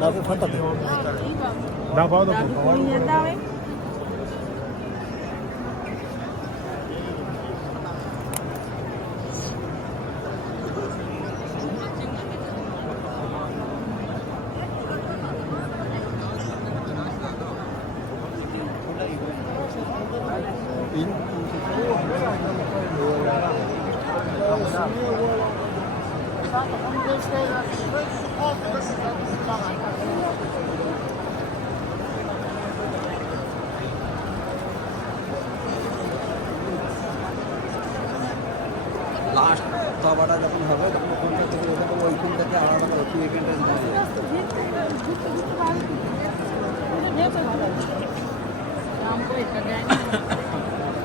那都差不多，那包都差不多。তিন last তবাটা যখন হবে তখন কোনটা থেকে ওখানে ওইখানটাকে আলাদা করে দিতে হবে